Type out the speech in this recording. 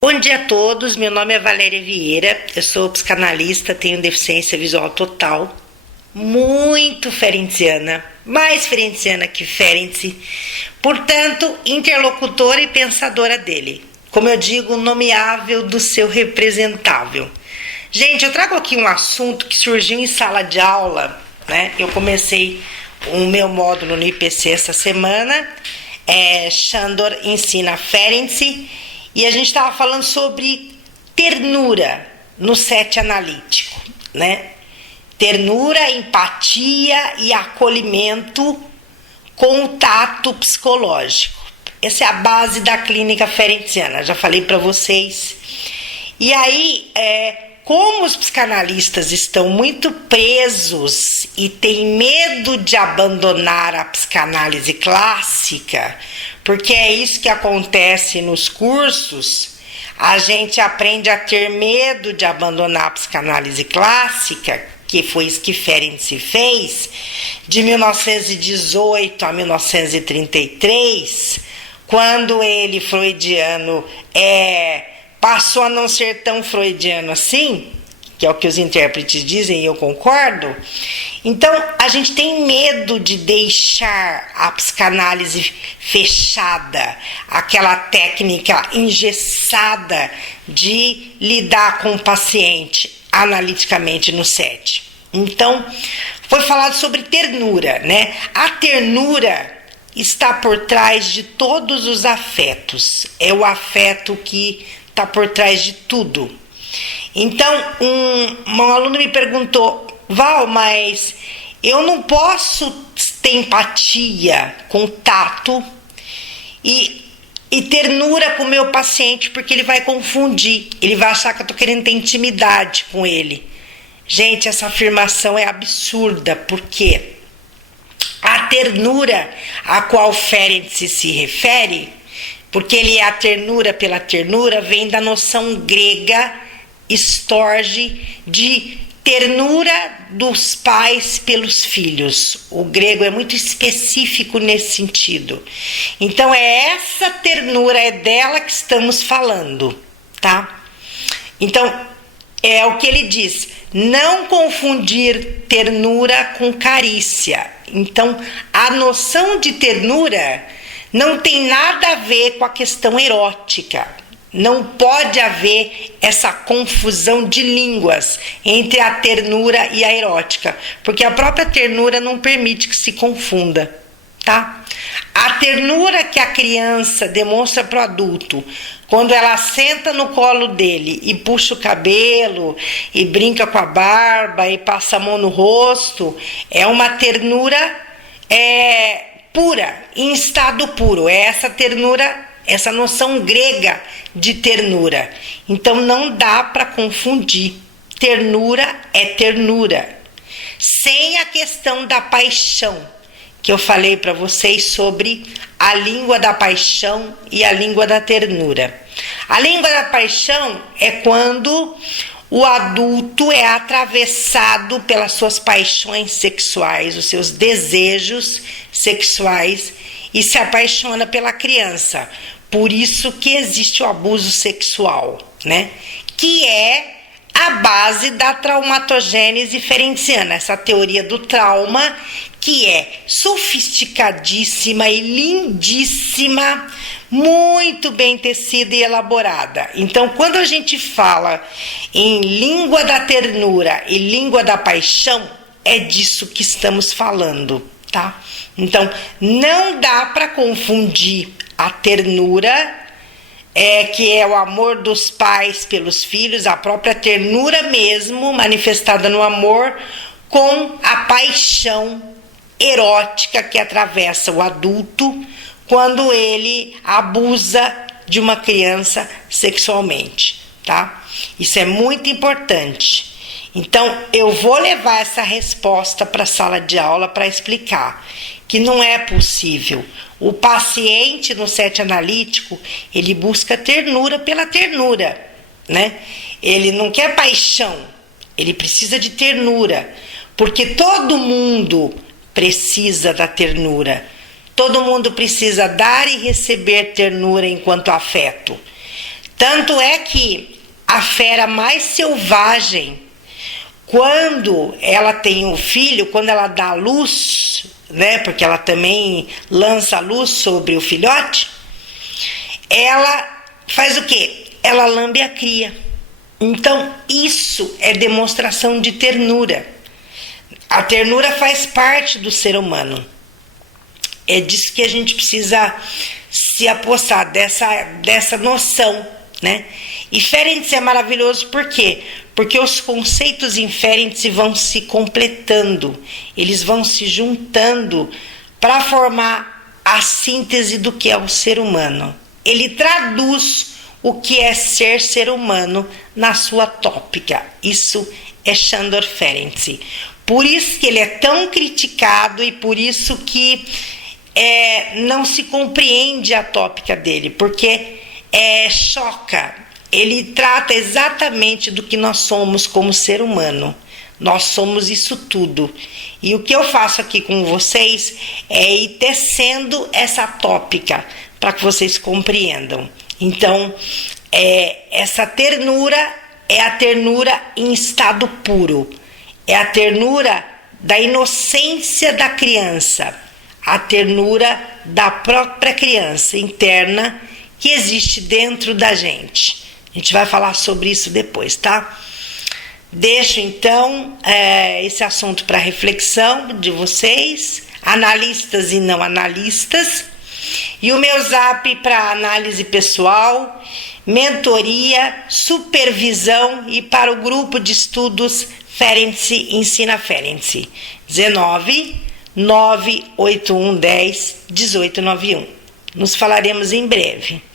Bom dia a todos, meu nome é Valéria Vieira, eu sou psicanalista, tenho deficiência visual total, muito ferenciana, mais ferenciana que Ferenczi, portanto, interlocutora e pensadora dele, como eu digo, nomeável do seu representável. Gente, eu trago aqui um assunto que surgiu em sala de aula, né? Eu comecei o meu módulo no IPC essa semana, Sándor ensina Ferenczi, e a gente estava falando sobre ternura no set analítico, né? Ternura, empatia e acolhimento com o tato psicológico. Essa é a base da clínica ferenciana, já falei para vocês. E aí, como os psicanalistas estão muito presos e têm medo de abandonar a psicanálise clássica, porque é isso que acontece nos cursos, a gente aprende a ter medo de abandonar a psicanálise clássica, que foi isso que Ferenczi fez, de 1918 a 1933, quando ele, freudiano, passou a não ser tão freudiano assim, que é o que os intérpretes dizem e eu concordo. Então, a gente tem medo de deixar a psicanálise fechada, aquela técnica engessada de lidar com o paciente analiticamente no set. Então, foi falado sobre ternura, né? A ternura está por trás de todos os afetos. É o afeto que está por trás de tudo. Então, um aluno me perguntou: Val, mas eu não posso ter empatia com tato e ternura com o meu paciente, porque ele vai confundir, ele vai achar que eu estou querendo ter intimidade com ele. Gente, essa afirmação é absurda, porque a ternura a qual Ferenczi se refere, porque ele é a ternura pela ternura, vem da noção grega storge, de ternura dos pais pelos filhos. O grego é muito específico nesse sentido. Então é essa ternura, é dela que estamos falando, tá? Então é o que ele diz: não confundir ternura com carícia. Então a noção de ternura não tem nada a ver com a questão erótica. Não pode haver essa confusão de línguas entre a ternura e a erótica, porque a própria ternura não permite que se confunda, tá? A ternura que a criança demonstra para o adulto, quando ela senta no colo dele e puxa o cabelo, e brinca com a barba, e passa a mão no rosto, é uma ternura pura, em estado puro. É essa ternura, essa noção grega de ternura. Então não dá para confundir. Ternura é ternura, sem a questão da paixão, que eu falei para vocês sobre a língua da paixão e a língua da ternura. A língua da paixão é quando o adulto é atravessado pelas suas paixões sexuais, os seus desejos sexuais, e se apaixona pela criança. Por isso que existe o abuso sexual, né? Que é a base da traumatogênese ferenciana, essa teoria do trauma, que é sofisticadíssima e lindíssima, muito bem tecida e elaborada. Então, quando a gente fala em língua da ternura e língua da paixão, é disso que estamos falando, tá? Então, não dá para confundir a ternura, que é o amor dos pais pelos filhos, a própria ternura mesmo, manifestada no amor, com a paixão erótica que atravessa o adulto quando ele abusa de uma criança sexualmente, tá? Isso é muito importante. Então, eu vou levar essa resposta para a sala de aula para explicar que não é possível. O paciente no set analítico, ele busca ternura pela ternura, né? Ele não quer paixão, ele precisa de ternura, porque todo mundo precisa da ternura. Todo mundo precisa dar e receber ternura enquanto afeto. Tanto é que a fera mais selvagem, quando ela tem um filho, quando ela dá luz, né, porque ela também lança luz sobre o filhote, ela faz o quê? Ela lambe a cria. Então, isso é demonstração de ternura. A ternura faz parte do ser humano. É disso que a gente precisa se apossar, dessa noção, né? E Ferenc é maravilhoso por quê? Porque os conceitos em Ferenc vão se completando, eles vão se juntando para formar a síntese do que é o ser humano. Ele traduz o que é ser humano na sua tópica. Isso é Sándor Ferenc. Por isso que ele é tão criticado e por isso que não se compreende a tópica dele, porque choca. Ele trata exatamente do que nós somos como ser humano. Nós somos isso tudo. E o que eu faço aqui com vocês é ir tecendo essa tópica para que vocês compreendam. Então, essa ternura é a ternura em estado puro. É a ternura da inocência da criança. A ternura da própria criança interna que existe dentro da gente. A gente vai falar sobre isso depois, tá? Deixo então esse assunto para reflexão de vocês, analistas e não analistas, e o meu zap para análise pessoal, mentoria, supervisão e para o grupo de estudos Ferenc Ensina Ferenc, 19 98110 1891. Nos falaremos em breve.